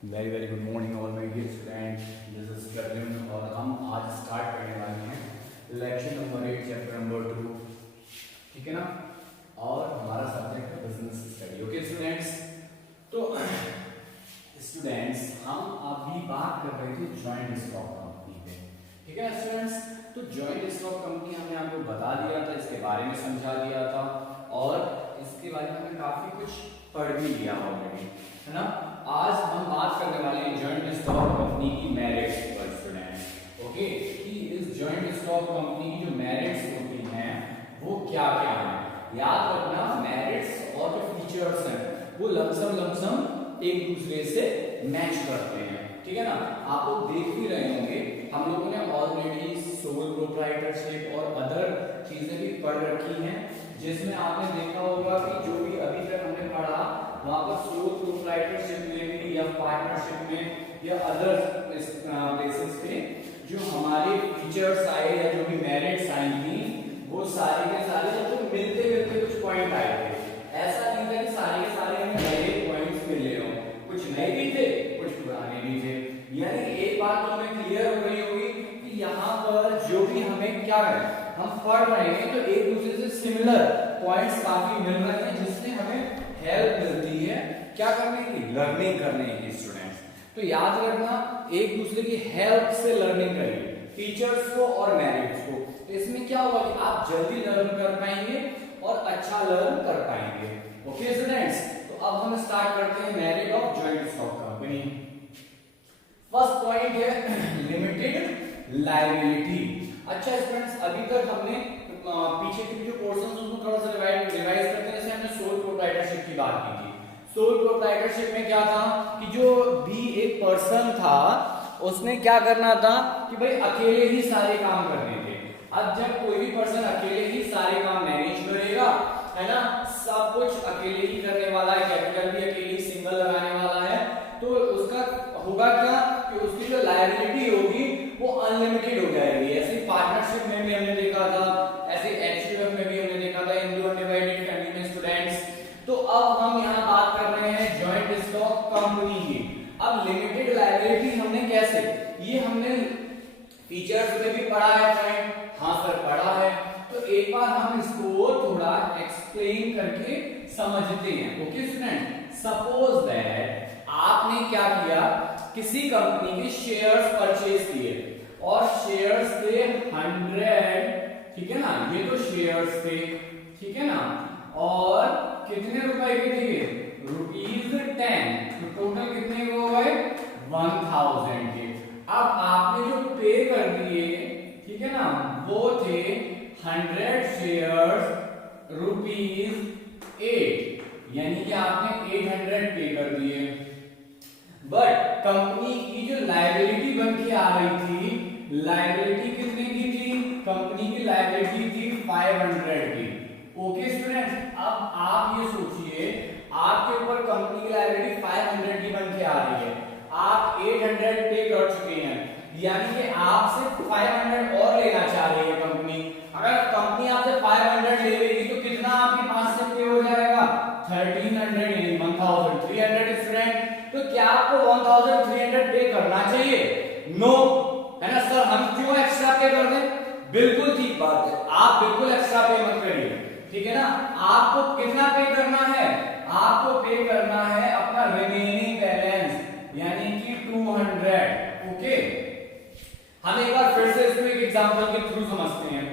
Very very good morning all my dear student, this is Pradyumna और हम आज start करने वाले हैं लेक्चर नंबर 8 चैप्टर नंबर 2, ठीक है ना। और हमारा सब्जेक्ट है बिजनेस स्टडी। ओके स्टूडेंट्स, तो स्टूडेंट्स हम अभी बात कर रहे थे जॉइंट स्टॉक कंपनी पे, ठीक है ना स्टूडेंट्स। तो जॉइंट स्टॉक कंपनी हमने आपको बता दिया था, इसके बारे में समझा दिया था और इसके बारे में हमने काफी कुछ पढ़ भी लिया ऑलरेडी, है ना। आज हम बात करने वाले हैं जॉइंट स्टॉक कंपनी की मेरिट्स पर स्टूडेंट। ओके, कि इस जॉइंट स्टॉक कंपनी की जो मेरिट्स होती हैं वो क्या क्या हैं। याद रखना, मेरिट्स और जो फीचर्स हैं वो लमसम एक दूसरे से मैच करते हैं, ठीक है ना। आप लोग देख भी रहे होंगे, हम लोगों ने ऑलरेडी सोल प्रोप्राइटरशिप और अदर चीजें भी पढ़ रखी हैं, जिसमें आपने देखा होगा कि जो भी अभी तक हमने पढ़ा वहां पर सोल प्रोप्राइटरशिप में भी या पार्टनरशिप में या अदर प्लेसेस पे जो हमारे फीचर्स आए या जो भी मेरिट्स आई थी वो सारे के सारे तो मिलते मिलते कुछ पॉइंट आए थे। ऐसा नहीं था कि सारे के सारे हमें नए पॉइंट्स मिले हों, कुछ नए भी थे कुछ पुराने भी थे। यानी एक बात तो हमें क्लियर हो गई होगी कि यहाँ पर जो भी हमें क्या है हम पढ़ रहे हैं तो एक दूसरे से सिमिलर पॉइंट्स काफी मिल रहे हैं, जिससे हमें हेल्प मिलती है क्या करने की, लर्निंग करने की स्टूडेंट्स। तो याद रखना, एक दूसरे की हेल्प से लर्निंग करिए, टीचर्स को और मेरिट्स को। तो इसमें क्या होगा कि आप जल्दी लर्न कर पाएंगे और अच्छा लर्न कर पाएंगे। ओके स्टूडेंट्स, तो अब हम स्टार्ट करते हैं merit of joint stock company. First point है लिमिटेड लायबिलिटी। अच्छा स्टूडेंट्स, अभी तक हमने पीछे के जो पोर्शंस उसको थोड़ा सा रिवाइज करते हैं। जैसे हमने सोल प्रोप्राइटरशिप की बात की थी। सोल प्रोप्राइटरशिप में क्या था कि जो भी एक पर्सन था उसने क्या करना था कि भाई अकेले ही सारे काम करने थे। अब जब कोई भी पर्सन अकेले ही सारे काम मैनेज करेगा, है ना, सब कुछ अकेले ही करने वाला है, कैपिटल भी अकेले ही सिंगल लगाने वाला है, तो उसका होगा क्या कि उसकी जो लायबिलिटी होगी वो अनलिमिटेड हो जाएगी। ऐसे पार्टनरशिप में भी हमने देखा था, ऐसे एचयूएफ में भी हमने देखा था, इन दो अनडिवाइडेड फैमिली में स्टूडेंट्स। तो अब हम यहाँ बात कर रहे हैं जॉइंट स्टॉक कंपनी की। अब लिमिटेड लायबिलिटी हमने कैसे, ये हमने फीचर्स में भी पढ़ा है फ्रेंड। हाँ सर पढ़ा है, तो एक बार हम इसको थोड़ा एक्सप्लेन करके समझते हैं। ओके स्टूडेंट, सपोज दैट आपने क्या किया, किसी कंपनी के शेयर्स परचेज किए और शेयर्स थे 100, ठीक है ना, ये तो शेयर्स थे, ठीक है ना, और कितने रुपए के थे, ₹10, तो टोटल कितने हो गए 1000 के। अब आपने जो पे कर दिए, ठीक है ना, वो थे 100 शेयर्स ₹8, यानी कि आपने 800 पे कर दिए। बट कंपनी की जो लायबिलिटी बन के आ रही थी, लायबिलिटी कितने की थी, कंपनी की लायबिलिटी थी 500 की। ओके स्टूडेंट, अब आप ये सोचिए आपके ऊपर कंपनी की लायबिलिटी 500 की बन के आ रही है, आप 800 पे कर चुके हैं, यानी कि आपसे 500 और लेना चाह रही है कंपनी। अगर कंपनी आपसे 500 ले लेगी तो कितना आपके पास से पे हो जाएगा, 1300 यानी 1300 स्टूडेंट। तो क्या आपको 1300 पे करना चाहिए? नो, है ना सर, हम क्यों एक्स्ट्रा पे कर दें? बिल्कुल ठीक बात है, आप बिल्कुल एक्स्ट्रा पे मत करिए, ठीक है ना। आपको कितना पे करना है, आपको पे करना है अपना रिमेनिंग बैलेंस, यानी कि 200। ओके, हम एक बार फिर से इसको एक एग्जांपल के थ्रू समझते हैं।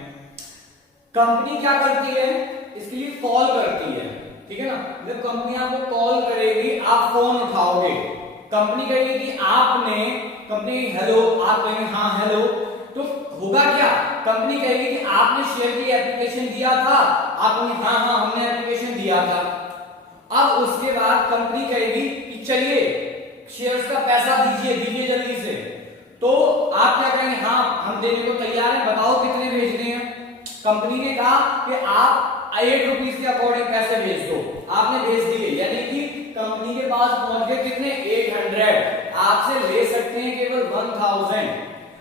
कंपनी क्या करती है, इसके लिए कॉल करती है, ठीक है ना। जब कंपनी आपको कॉल करेगी आप फोन उठाओगे, कंपनी कहेगी कि आपने, कंपनी हेलो, आप कहेंगे हाँ हेलो, तो होगा क्या, कंपनी कहेगी कि आपने शेयर की एप्लीकेशन दिया था, आप कहेंगे हाँ हाँ हमने एप्लीकेशन दिया था। अब उसके बाद कंपनी कहेगी कि चलिए शेयर्स का पैसा दीजिए जल्दी से, तो आप क्या कहेंगे, हाँ हम देने को तैयार हैं, बताओ कितने भेजने हैं। कंपनी ने कहा कि आप 8 रुपीज के अकॉर्डिंग पैसे भेज दो, आपने भेज दिए, यानी कि कंपनी के पास पहुंच गए कितने 800, आपसे ले सकते हैं केवल 1000।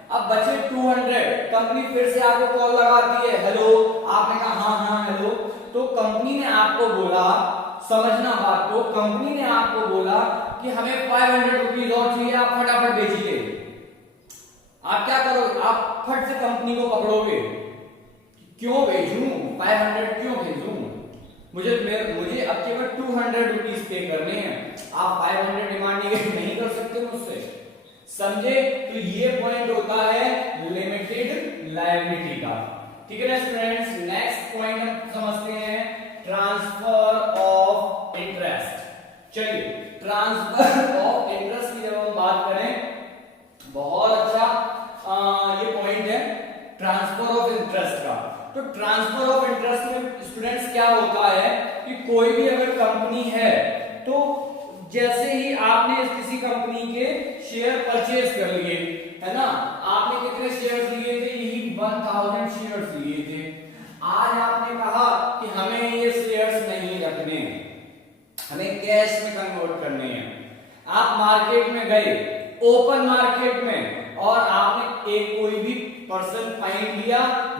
अब बचे 200, कंपनी फिर से आपको कॉल लगाती है, हेलो, आपने कहा हाँ हाँ हेलो, तो कंपनी ने आपको बोला, समझना बात को, कंपनी ने आपको बोला कि हमें 500 रुपीज और चाहिए, आप फटाफट बेचिए। आप क्या करोगे, आप फट से कंपनी को पकड़ोगे, क्यों भेजूं, 500 क्यों भेजूं, मुझे अब केवल 200 रुपीज पे करने हैं, आप 500 डिमांड नहीं कर सकते मुझसे, समझे। तो ये पॉइंट होता है लिमिटेड लायबिलिटी का, ठीक है ना स्टूडेंट्स। नेक्स्ट पॉइंट हम समझते हैं ट्रांसफर ऑफ इंटरेस्ट। चलिए, ट्रांसफर ऑफ इंटरेस्ट की जब हम बात करें, बहुत अच्छा ये पॉइंट है ट्रांसफर ऑफ इंटरेस्ट का। तो ट्रांसफर ऑफ इंटरेस्ट में स्टूडेंट्स क्या होता है कि कोई भी अगर कंपनी है तो जैसे ही आपने किसी कंपनी के शेयर परचेज कर लिए, है ना, आपने कितने शेयर्स लिए थे, यही 1000 शेयर्स लिए थे। आज आपने कहा कि हमें ये शेयर्स नहीं रखने, हमें कैश में कन्वर्ट करने हैं। आप मार्केट में गए, ओपन मार्केट में, और आपने एक कोई भी पर्सन फाइंड लिया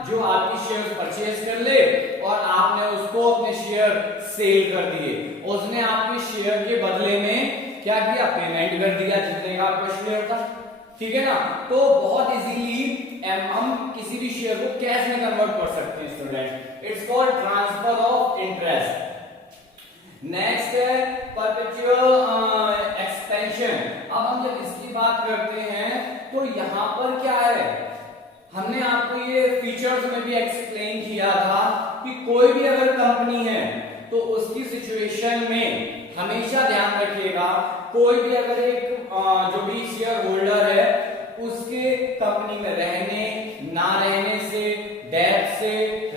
जो आपकी शेयर परचेज कर ले, और आपने उसको अपने शेयर सेल कर दिए। उसने आपके शेयर के बदले में क्या किया, पेमेंट कर दिया जितने का आपका शेयर था, ठीक है ना। तो बहुत इजीली हम किसी भी शेयर को कैश में कन्वर्ट कर सकते हैं student. It's called transfer of interest. Next है परपेचुअल एक्सपेंशन। अब हम जब इसकी बात करते हैं तो यहां पर क्या है, हमने आपको ये फीचर्स में भी एक्सप्लेन किया था कि कोई भी अगर कंपनी है तो उसकी सिचुएशन में हमेशा ध्यान रखिएगा, कोई भी अगर एक जो भी शेयर होल्डर है उसके कंपनी में रहने ना रहने से, डेथ से,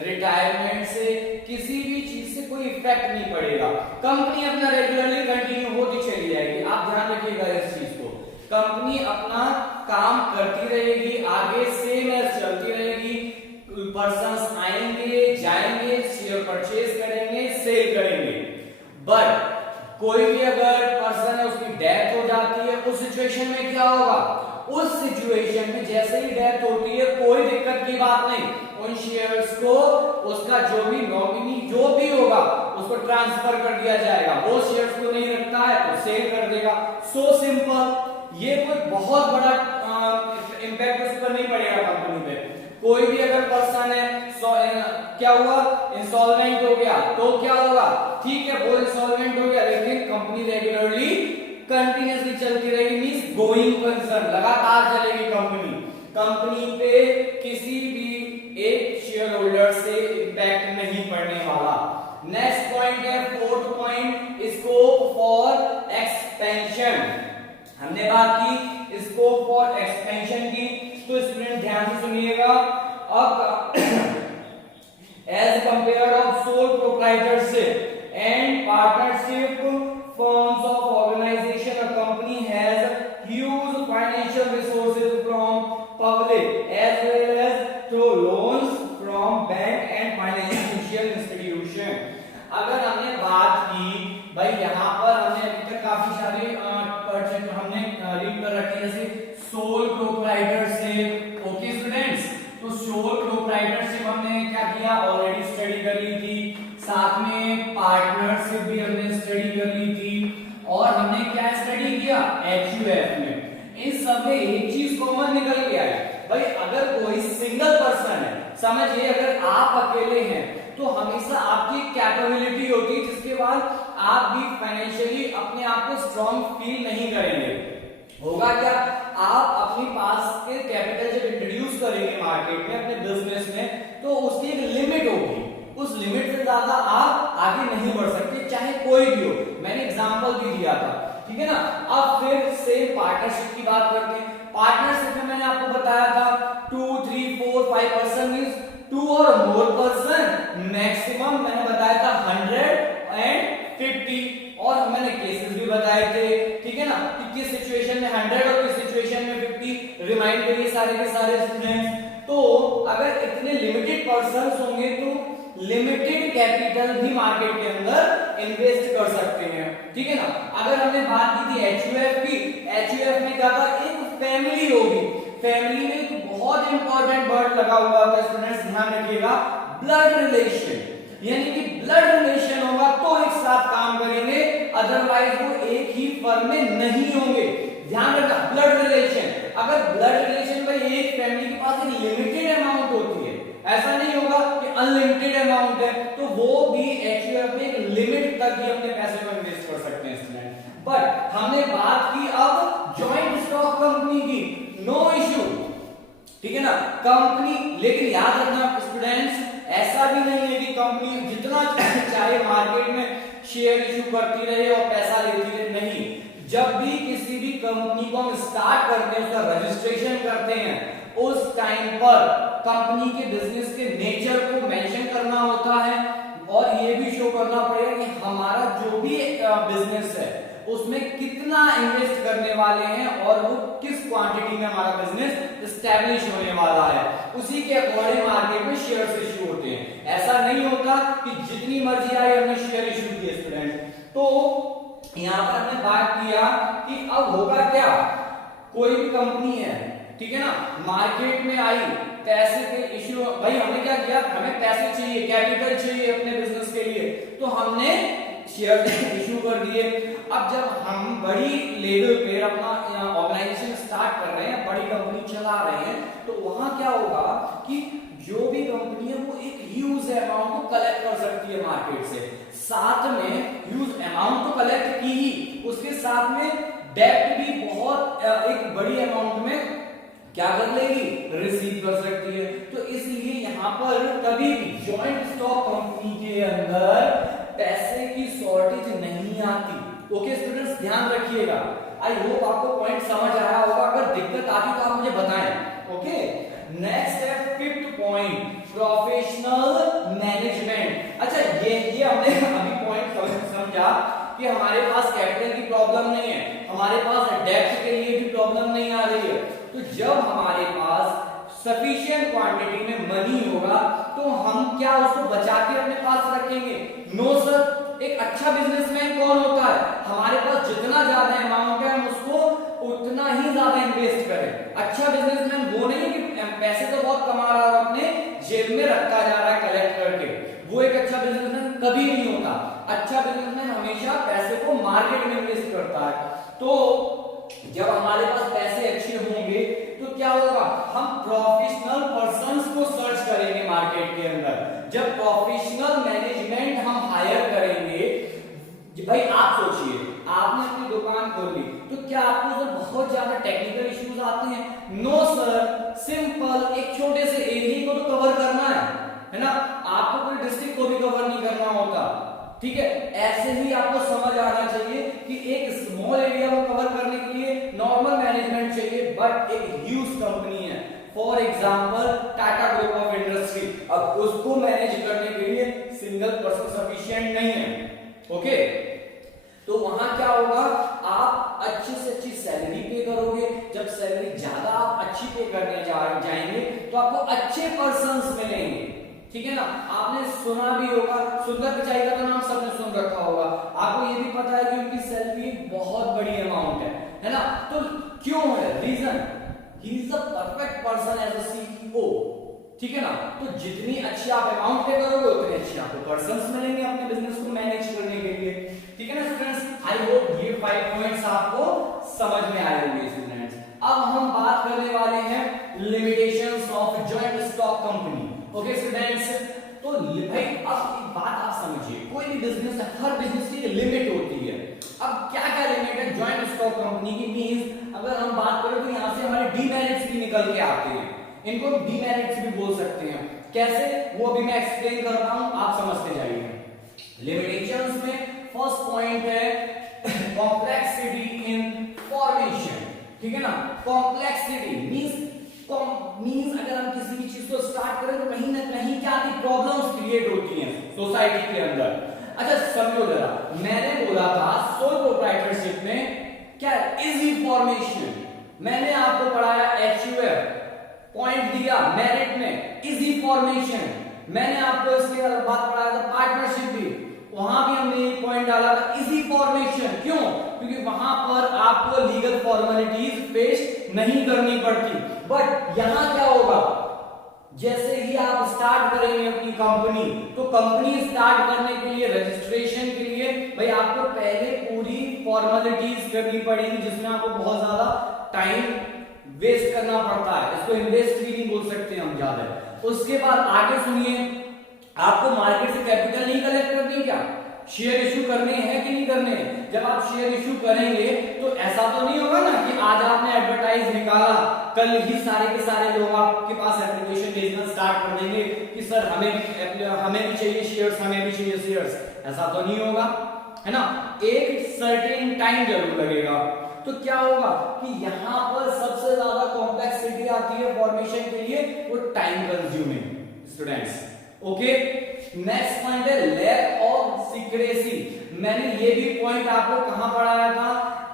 रिटायरमेंट से, किसी भी चीज से कोई इफेक्ट नहीं पड़ेगा। कंपनी अपना रेगुलरली कंटिन्यू होती चली जाएगी, आप ध्यान रखिएगा इस चीज को। कंपनी अपना काम करती रहेगी, आगे सेम एज चलती रहेगी, पर्सन्स आएंगे जाएंगे, शेयर परचेज करेंगे, सेल करेंगे। बट कोई भी अगर पर्सन है उसकी डेथ हो जाती है, उस सिचुएशन में क्या होगा, उस सिचुएशन में जैसे ही डेथ होती है कोई दिक्कत की बात नहीं, उन शेयर्स को उसका जो भी नॉमिनी जो भी होगा उसको ट्रांसफर कर दिया जाएगा। वो शेयर्स को नहीं रखता है तो सेल कर देगा। So simple. ये कोई बहुत बड़ा इंपैक्ट उस पर नहीं पड़ेगा कंपनी पे। कोई भी अगर पर्सन है क्या हुआ, इंसॉल्वेंट हो गया तो क्या होगा, ठीक है वो इंसॉल्वेंट हो गया लेकिन कंपनी रेगुलरली कंटिन्यूअसली चलती रहेगी, मींस गोइंग कंसर्न, लगातार चलेगी कंपनी पे किसी भी एक शेयर होल्डर से इंपैक्ट नहीं पड़ने वाला। नेक्स्ट पॉइंट है fourth point, scope for expansion. हमने बात की स्कोप फॉर एक्सपेंशन की, तो स्टूडेंट ध्यान से सुनिएगा। अब as compared of sole proprietorship and partnership forms of organisation, a company has huge financial resources from public as well as through loans from bank and financial institution. अगर हमने बात की भाई, यहाँ पर हमने अभी तक काफी सारे हमने रीड कर रखे, जैसे सोल प्रोप्राइटरशिप। ओके स्टूडेंट्स, तो सोल प्रोप्राइटरशिप हमने क्या किया, ऑलरेडी स्टडी कर ली थी, साथ में पार्टनरशिप भी हमने स्टडी कर ली थी, और हमने क्या स्टडी किया, एचयूएफ में। इन सब में एक चीज कॉमन निकल के आई भाई, अगर कोई सिंगल पर्सन है, समझिए अगर आप अकेले हैं तो हमेशा आपकी कैपेबिलिटी होती है जिसके बाद आप भी फाइनेंशियली अपने आप को स्ट्रॉन्ग फील नहीं करेंगे। होगा क्या, आप अपने पास के कैपिटल जब इंट्रोड्यूस करेंगे मार्केट में अपने बिजनेस में तो उसकी एक लिमिट होगी, उस लिमिट से ज्यादा आप आगे नहीं बढ़ सकते, चाहे कोई भी हो। मैंने एग्जांपल भी दिया था, ठीक है ना। अब फिर से पार्टनरशिप की बात करते हैं। पार्टनरशिप में मैंने आपको बताया था 2, 3, 4, 5 पर्सन मींस 2 और मोर पर्सन, मैक्सिमम मैंने बताया था 150, और मैंने केसेस भी बताए थे, ठीक है ना, कि किस सिचुएशन में 100 और किस सिचुएशन में 50। रिमाइंड करिए सारे के सारे स्टूडेंट्स। तो अगर इतने लिमिटेड पर्संस होंगे तो लिमिटेड कैपिटल भी मार्केट के अंदर इन्वेस्ट कर सकते हैं, ठीक है ना। अगर हमने बात की थी एचयूएफ की, एचयूएफ में क्या था, एक फैमिली होगी, फैमिली में एक बहुत इंपॉर्टेंट वर्ड लगा हुआ होता है स्टूडेंट्स, ध्यान रखिएगा, ब्लड रिलेशन। यानी कि ब्लड रिलेशन होगा तो एक साथ काम करेंगे, अदरवाइज वो एक ही फर्म में नहीं होंगे। ध्यान रखना, ब्लड रिलेशन, अगर ब्लड रिलेशन में एक फैमिली के पास एक लिमिटेड अमाउंट होती है, ऐसा नहीं होगा कि अनलिमिटेड अमाउंट है, तो वो भी एचयूएफ में एक लिमिट तक ही अपने पैसे को इन्वेस्ट कर सकते हैं स्टूडेंट। बट हमने बात की अब जॉइंट स्टॉक कंपनी की, नो इश्यू, ठीक है ना, कंपनी, लेकिन याद रखना स्टूडेंट्स, ऐसा भी नहीं है कि कंपनी जितना चाहे मार्केट में शेयर इशू करती रहे और पैसा लेती रहे, नहीं। जब भी किसी भी कंपनी को हम स्टार्ट करते हैं, उसका रजिस्ट्रेशन करते हैं, उस टाइम पर कंपनी के बिजनेस के नेचर को मेंशन करना होता है और ये भी शो करना पड़ेगा कि हमारा जो भी बिजनेस है उसमें कितना इन्वेस्ट करने वाले हैं और वो किस क्वांटिटी में हमारा बिजनेस एस्टैब्लिश होने वाला है, उसी के अकॉर्डिंग मार्केट में शेयर्स इशू होते हैं। ऐसा नहीं होता कि जितनी मर्जी आई हमने शेयर इशू किए स्टूडेंट। तो यहां पर हमने बात किया कि अब होगा क्या, कोई भी कंपनी है, ठीक है ना, मार्केट में आई, पैसे के इश्यू, भाई हमने क्या किया, हमें पैसे चाहिए, कैपिटल चाहिए अपने बिजनेस के लिए, तो हमने शेयर इशू कर दिए। अब जब हम बड़ी लेवल पे अपना ऑर्गेनाइजेशन स्टार्ट कर रहे हैं, बड़ी कंपनी चला रहे हैं, तो वहां क्या होगा कि जो भी कंपनी है वो एक ह्यूज अमाउंट को कलेक्ट कर सकती है मार्केट से, साथ में ह्यूज अमाउंट तो कलेक्ट की ही, उसके साथ में डेब्ट भी बहुत एक बड़ी अमाउंट में क्या कर लेगी, रिसीव कर सकती है। तो इसलिए यहां पर कभी भी जॉइंट स्टॉक कंपनी के अंदर पैसे की शॉर्टेज नहीं आती। ओके स्टूडेंट्स, ध्यान रखिएगा। आई होप आपको पॉइंट समझ आया होगा, अगर दिक्कत आती तो आप मुझे बताएं। ओके, नेक्स्ट है फिफ्थ पॉइंट, प्रोफेशनल मैनेजमेंट। अच्छा, ये हमने अभी पॉइंट समझा कि हमारे पास कैपिटल की प्रॉब्लम नहीं है, हमारे पास डेब्ट के लिए भी प्रॉब्लम नहीं आ रही है। तो जब हमारे पास सफिशिएंट क्वांटिटी में मनी होगा तो हम क्या उसको बचा के अपने पास रखेंगे? नो सर, एक अच्छा बिजनेसमैन कौन होता है, हमारे पास जितना ज्यादा अमाउंट है हम उसको उतना ही ज्यादा इन्वेस्ट करें। अच्छा बिजनेसमैन वो नहीं कि पैसे तो बहुत कमा रहा है और अपने जेब में रखता जा रहा है कलेक्ट करके, वो एक अच्छा बिजनेसमैन कभी नहीं होता। अच्छा बिजनेसमैन हमेशा पैसे को मार्केट में इन्वेस्ट करता है। तो जब हमारे पास पैसे अच्छे होंगे तो क्या होगा, हम प्रोफेशनल पर्संस को सर्च करेंगे मार्केट के अंदर। जब प्रोफेशनल मैनेजमेंट हम हायर करेंगे, भाई आप सोचिए, आपने अपनी दुकान खोली तो क्या आपको तो बहुत ज्यादा टेक्निकल इश्यूज आते हैं? नो सर, सिंपल एक छोटे से एरिया को तो कवर करना है ना, आपको कोई डिस्ट्रिक्ट को भी कवर नहीं करना होता, ठीक है। ऐसे ही आपको समझ आना चाहिए कि एक स्मॉल एरिया को कवर करने के लिए नॉर्मल मैनेजमेंट चाहिए, बट एक ह्यूज कंपनी है, for example Tata group of industry, अब उसको मैनेज करने के लिए सिंगल पर्सन सफिशिएंट नहीं है। ओके, तो वहां क्या होगा, आप अच्छी से अच्छी सैलरी पे करोगे। जब सैलरी ज्यादा आप अच्छी पे करने जाएंगे तो आपको अच्छे पर्संस मिलेंगे, ठीक है ना। आपने सुना भी होगा, सुंदर पिचाई का तो नाम सबने सुन रखा होगा, आपको ये भी पता है कि उनकी सैलरी बहुत बड़ी अमाउंट है ना। तो क्यों है, reason, he is the perfect person as a CEO, ठीक है ना। तो जितनी अच्छी आप अमाउंट पे करोगे उतने अच्छे आपको पर्संस मिलेंगे अपने बिजनेस को मैनेज करने के लिए, ठीक है ना स्टूडेंट्स। आई होप ये 5 पॉइंट्स आपको समझ में आए होंगे स्टूडेंट्स। अब हम बात करने वाले हैं limitations of joint stock company. Okay students, तो भाई अब एक बात आप समझिए, कोई भी बिजनेस है, हर बिजनेस की लिमिट होती है। अब क्या क्या लिमिट है जॉइंट स्टॉक कंपनी की? मींस अगर हम बात करें तो यहां से हमारे डीमेरिट्स भी निकल के आते हैं, इनको डीमेरिट्स भी बोल सकते हैं। कैसे, वो अभी मैं एक्सप्लेन करता हूं, आप समझते जाइए। लिमिटेशंस में फर्स्ट पॉइंट है कॉम्प्लेक्सिटी इन फॉर्मेशन, ठीक है ना। कॉम्प्लेक्सिटी मींस अगर हम किसी भी चीज को स्टार्ट करें तो कहीं ना कहीं क्या प्रॉब्लम्स क्रिएट होती हैं सोसाइटी के अंदर। अच्छा समझो जरा, मैंने बोला था सोल प्रोप्राइटरशिप में क्या, इजी फॉर्मेशन, मैंने आपको पढ़ाया एचयूएफ, पॉइंट दिया मेरिट में इजी फॉर्मेशन, मैंने आपको इसके बाद पढ़ाया था पार्टनरशिप भी, वहां भी हमने एक पॉइंट डाला था इजी फॉर्मेशन। क्यों? क्योंकि वहां पर आपको लीगल फॉर्मेलिटीज फेस नहीं करनी पड़ती। बट यहां क्या होगा, जैसे ही आप स्टार्ट करेंगे अपनी कंपनी, तो कंपनी स्टार्ट करने के लिए, रजिस्ट्रेशन के लिए भाई आपको पहले पूरी फॉर्मेलिटीज करनी पड़ेगी, जिसमें आपको बहुत ज्यादा टाइम वेस्ट करना पड़ता है, इसको इन्वेस्ट भी नहीं बोल सकते हम ज्यादा। उसके बाद आगे सुनिए, आपको मार्केट से कैपिटल नहीं कलेक्ट करनी, क्या शेयर इश्यू करने हैं कि नहीं करने? जब आप शेयर इश्यू करेंगे तो ऐसा तो नहीं होगा ना कि आज आपने एडवर्टाइज निकाला, कल ही सारे के सारे लोग आपके पास एप्लीकेशन भेजना स्टार्ट कर देंगे कि सर हमें भी चाहिए शेयर्स, हमें भी चाहिए शेयर्स, ऐसा तो नहीं होगा, है ना। एक सर्टेन टाइम जरूर लगेगा। तो क्या होगा कि यहाँ पर सबसे ज्यादा कॉम्प्लेक्सिटी आती है फॉर्मेशन के लिए, वो time consuming students. Okay, next point है लैक ऑफ सीक्रेसी। मैंने ये भी पॉइंट आपको कहां पढ़ाया था?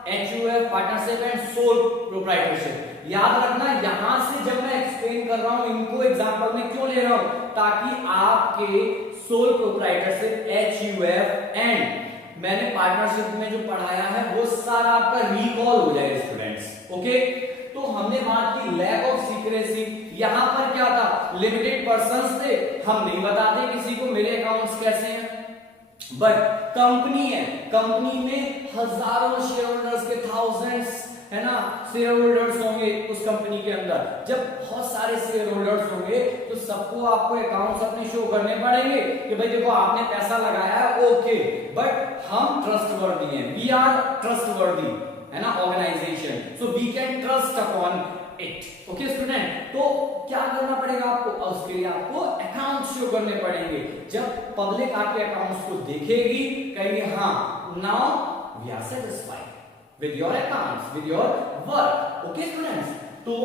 HUF partnership and sole proprietorship. याद रखना, यहां से जब मैं एक्सप्लेन कर रहा हूं इनको एग्जांपल में क्यों ले रहा हूं, ताकि आपके सोल प्रोप्राइटरशिप HUF एंड मैंने पार्टनरशिप में जो पढ़ाया है वो सारा आपका रिकॉल हो जाए स्टूडेंट्स। ओके, तो हमने बात की लैक ऑफ सीक्रेसी। यहां पर क्या था? लिमिटेड पर्संस थे, हम नहीं बताते किसी को मेरे अकाउंट्स कैसे हैं, बट कंपनी है, कंपनी में हजारों शेयर होल्डर्स के थाउजेंड्स, है ना, शेयर होल्डर्स होंगे उस कंपनी के अंदर। जब बहुत सारे शेयर होल्डर्स होंगे तो सबको आपको अकाउंट्स अपने शो करने पड़ेंगे कि भाई देखो आपने पैसा लगाया है, ओके, बट हम ट्रस्टवर्दी हैं, वी आर ट्रस्टवर्दी, है ना, organisation, so we can trust upon it. Okay student, तो क्या करना पड़ेगा आपको? उसके लिए आपको अकाउंट शो करने पड़ेंगे। जब पब्लिक आपके अकाउंट्स को देखेगी, कहेगी हाँ now we are satisfied with your accounts, with your work. Okay students, तो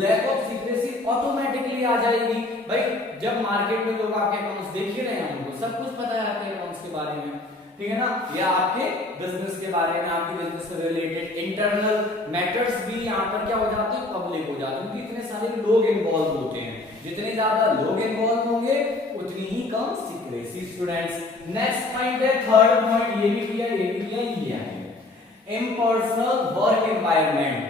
लैक ऑफ सीक्रेसी ऑटोमेटिकली आ जाएगी। भाई जब मार्केट में लोग आपके अकाउंट्स देख ही रहे हैं, उनको सब कुछ पता है आपके अकाउंट्स के बारे में, ठीक है ना, या आपके बिजनेस के बारे में, आपके बिजनेस से रिलेटेड इंटरनल मैटर्स भी यहाँ पर क्या हो जाते हैं? पब्लिक हो जाते हैं, क्योंकि इतने सारे लोग इन्वॉल्व होते हैं। जितने ज्यादा लोग इन्वॉल्व होंगे उतनी ही कम सीक्रेसी स्टूडेंट्स। नेक्स्ट पॉइंट है, थर्ड पॉइंट, ये भी किया, ये भी किया, ये है इम्पर्सनल वर्क एनवायरनमेंट।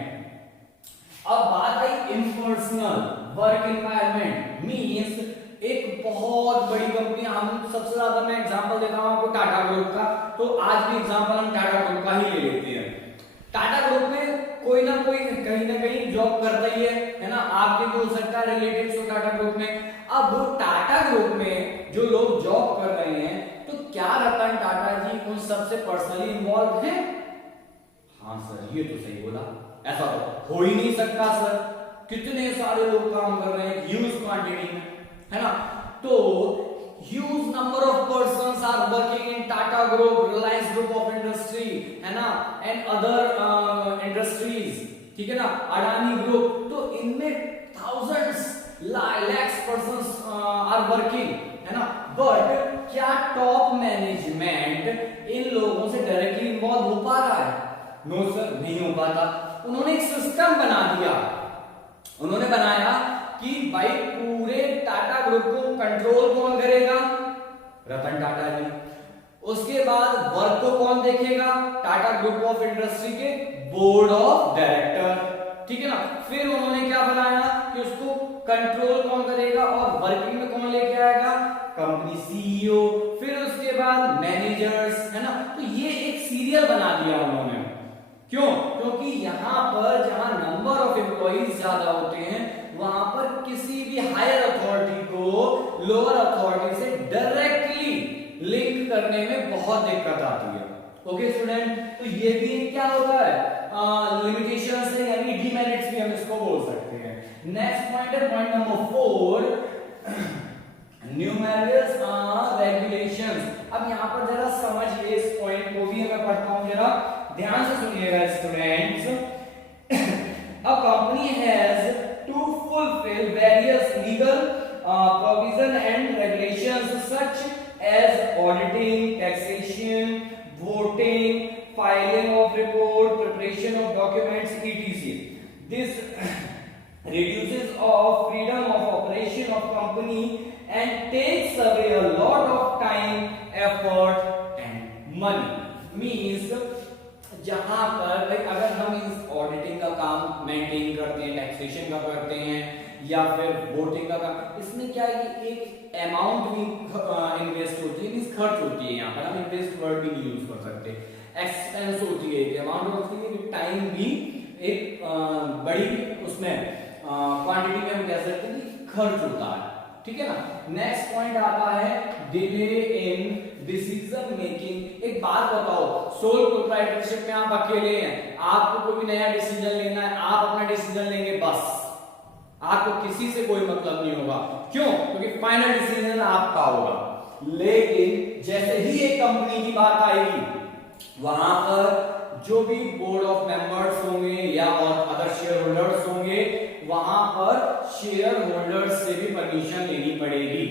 अब बात आई इम्पर्सनल वर्क एनवायरनमेंट मींस एक बहुत बड़ी कंपनी, हम सबसे ज्यादा मैं एग्जांपल देता हूं आपको टाटा ग्रुप का, तो आज भी एग्जांपल हम टाटा ग्रुप का ही ले लेते हैं। टाटा ग्रुप में कोई ना कोई कहीं ना कहीं जॉब करता ही है ना, आपके भी हो सकता है रिलेटिव्स हो टाटा ग्रुप में। अब वो टाटा ग्रुप में जो लोग जॉब कर रहे हैं, तो क्या रतन टाटा जी उन सबसे पर्सनली इन्वॉल्व हैं? हाँ सर, ये तो सही बोला, ऐसा तो हो ही नहीं सकता सर, कितने सारे लोग काम कर रहे हैं ह्यूज क्वांटिटी में, है ना। तो huge number of persons are working in Tata group, Reliance group of industry, है ना, एंड अदर इंडस्ट्रीज, ठीक है ना, अडानी ग्रुप, तो इनमें thousands lakhs persons are working, है ना। बट क्या टॉप मैनेजमेंट इन लोगों से डायरेक्टली इन्वॉल्व हो पा रहा है? नो सर, नहीं हो पाता। उन्होंने एक सिस्टम बना दिया, उन्होंने बनाया कि भाई पूरे टाटा ग्रुप को कंट्रोल कौन करेगा? रतन टाटा जी। उसके बाद वर्क को कौन देखेगा? टाटा ग्रुप ऑफ इंडस्ट्री के बोर्ड ऑफ डायरेक्टर, ठीक है ना। फिर उन्होंने क्या बनाया कि उसको कंट्रोल कौन करेगा और वर्किंग में कौन लेके आएगा? कंपनी सीईओ, फिर उसके बाद मैनेजर्स, है ना। तो ये एक सीरियल बना दिया उन्होंने। क्यों? क्योंकि यहां पर जहां नंबर ऑफ एम्प्लॉइज ज्यादा होते हैं, वहां पर किसी भी हायर अथॉरिटी को लोअर अथॉरिटी से डायरेक्टली लिंक करने में बहुत दिक्कत आती है। ओके स्टूडेंट, तो ये भी क्या होता है? लिमिटेशंस है, यानी डिमेरिट्स भी हम इसको बोल सकते हैं। नेक्स्ट पॉइंट है पॉइंट नंबर 4, न्यूमेरिकल्स रेगुलेशंस। अब यहां पर जरा समझिए इस पॉइंट को भी, मैं पढ़ता हूं, जरा ध्यान से सुनिएगा students. A company has to fulfill various legal provision and regulations such as auditing, taxation, voting, filing of report, preparation of documents, etc. This reduces of freedom of operation of company and takes away a lot of time, effort and money. Means जहां पर भाई अगर हम इस auditing का काम maintain करते हैं, टैक्सेशन का करते हैं, या फिर बोटिंग का काम, इसमें क्या है कि एक अमाउंट भी इन्वेस्ट होती है, मींस खर्च होती है। यहाँ पर हम इन्वेस्ट वर्ड भी नहीं यूज कर सकते, एक्सपेंस होती है, अमाउंट होती है, टाइम भी एक बड़ी उसमें क्वांटिटी में हम कह सकते हैं कि खर्च होता है, ठीक है ना। नेक्स्ट पॉइंट आता है डिले इन डिसीजन मेकिंग। एक बात बताओ, सोल प्रोप्राइटरशिप में आप अकेले हैं, आपको कोई भी नया डिसीजन लेना है, आप अपना डिसीजन लेंगे बस, आपको किसी से कोई मतलब नहीं होगा। क्यों? क्योंकि फाइनल डिसीजन आपका होगा। लेकिन जैसे ही एक कंपनी की बात आएगी, वहां पर जो भी बोर्ड ऑफ मेंबर्स होंगे या और अदर शेयर होल्डर्स होंगे, वहां पर शेयर होल्डर्स से भी परमिशन लेनी पड़ेगी,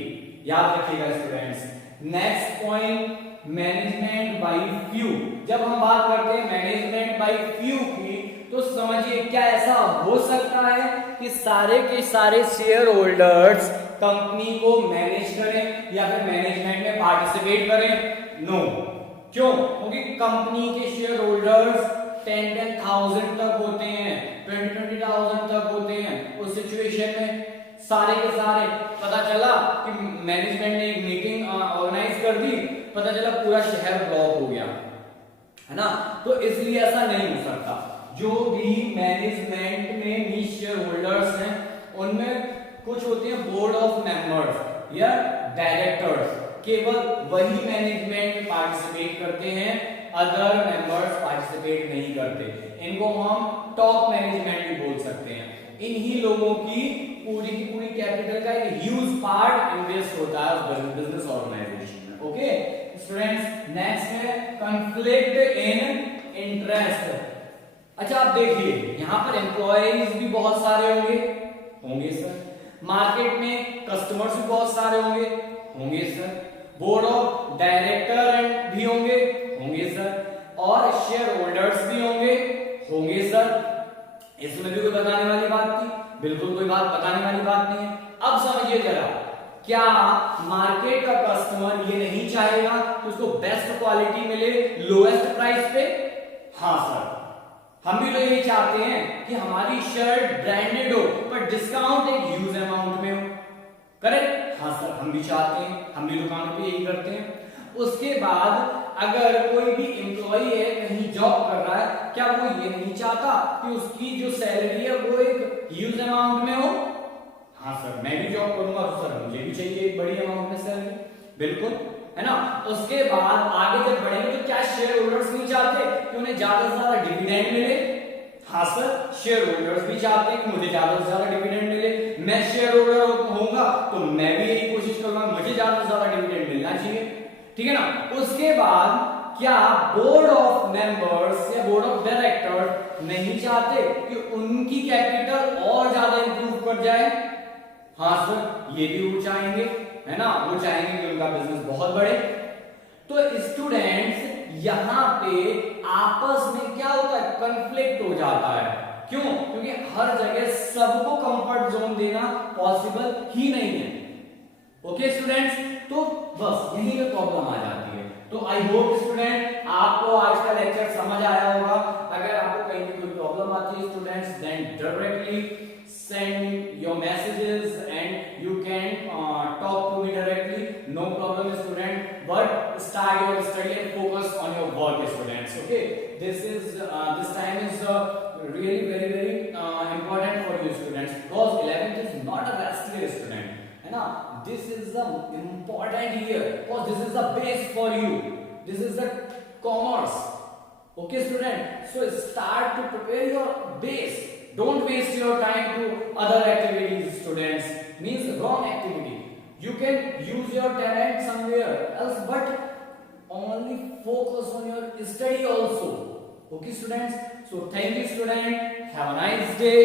याद रखिएगा students. Next point, management by few. जब हम बात करते हैं मैनेजमेंट बाय फ्यू की, तो समझिए क्या ऐसा हो सकता है कि सारे के सारे शेयर होल्डर्स कंपनी को मैनेज करें या फिर मैनेजमेंट में पार्टिसिपेट करें? नो। क्यों? क्योंकि कंपनी के शेयर होल्डर्स 10,000 तक होते हैं, 20,000 तक होते हैं। उस सिचुएशन में सारे के सारे पता चला कि मैनेजमेंट ने एक मीटिंग ऑर्गेनाइज कर दी, पता चला पूरा शहर ब्लॉक हो गया, है ना। तो इसलिए ऐसा नहीं हो सकता। जो भी मैनेजमेंट में शेयर होल्डर्स हैं, उनमें कुछ होते हैं बोर्ड ऑफ मेंबर्स या डायरेक्टर्स, केवल वही मैनेजमेंट में पार्टिसिपेट करते हैं, अदर मेंबर्स पार्टिसिपेट नहीं करते। इनको हम टॉप मैनेजमेंट भी बोल सकते हैं। इन्हीं लोगों की पूरी कैपिटल का एक ह्यूज पार्ट इन्वेस्ट होता है बिजनेस ऑर्गेनाइजेशन में। ओके स्टूडेंट्स, नेक्स्ट है कॉन्फ्लिक्ट इन इंटरेस्ट। अच्छा आप देखिए, यहां पर एम्प्लॉयज भी बहुत सारे होंगे सर, मार्केट में कस्टमर्स भी बहुत सारे होंगे सर, बोर्ड ऑफ डायरेक्टर भी होंगे सर, और शेयर होल्डर्स भी होंगे सर। इसमें भी कोई बताने वाली बात थी? बिल्कुल कोई बात बताने वाली बात नहीं है। अब समझिए जरा, क्या मार्केट का कस्टमर ये नहीं चाहेगा कि उसको बेस्ट क्वालिटी मिले लोएस्ट प्राइस पे? हाँ सर, हम भी तो यही चाहते हैं कि हमारी शर्ट ब्रांडेड हो पर डिस्काउंट एक ह्यूज अमाउंट में हो, करेक्ट? हाँ सर, हम भी चाहते हैं, हम भी दुकान पे यही करते हैं। उसके बाद अगर कोई भी एम्प्लॉय है, कहीं जॉब कर रहा है, क्या वो ये नहीं चाहता कि उसकी जो सैलरी है वो एक ह्यूज अमाउंट में हो? हाँ सर, मैं भी जॉब करूंगा तो सर मुझे भी चाहिए एक बड़ी अमाउंट में सैलरी, बिल्कुल, है ना। उसके बाद आगे जब बढ़ेंगे तो क्या शेयर होल्डर्स नहीं चाहते कि उन्हें ज्यादा से ज्यादा डिविडेंड मिले? हाँ सर, शेयर होल्डर्स भी चाहते हैं कि मुझे ज्यादा से ज्यादा डिविडेंड मिले। मैं शेयर होल्डर होऊंगा तो मैं भी यही कोशिश करूंगा मुझे ज्यादा से ज्यादा डिविडेंड मिलना चाहिए, ठीक है ना। उसके बाद क्या बोर्ड ऑफ मेंबर्स या बोर्ड ऑफ डायरेक्टर नहीं चाहते कि उनकी कैपिटल और ज्यादा इंप्रूव कर जाए? हाँ सर, ये भी वो चाहेंगे, है ना, वो चाहेंगे कि उनका बिजनेस बहुत बढ़े। तो स्टूडेंट्स यहां पे आपस में क्या होता है? कॉन्फ्लिक्ट हो जाता है। क्यों? क्योंकि हर जगह सबको कंफर्ट जोन देना पॉसिबल ही नहीं है। ओके स्टूडेंट्स, तो बस यही पे प्रॉब्लम आ जाती है। तो आई होप स्टूडेंट आपको आज का लेक्चर समझ आया होगा। अगर आपको कहीं भी कोई प्रॉब्लम आती है students, then directly send your messages and you can talk to me directly, no problem student, but start your study and focus on your work students. Okay, this time is really very important for you students, because 11th is not a rest year student, है ना. This is the important year because this is the base for you, this is the commerce. Okay student, so start to prepare your base. Don't waste your time to other activities students, means wrong activity. You can use your talent somewhere else, but only focus on your study also. Okay students, so thank you student, have a nice day.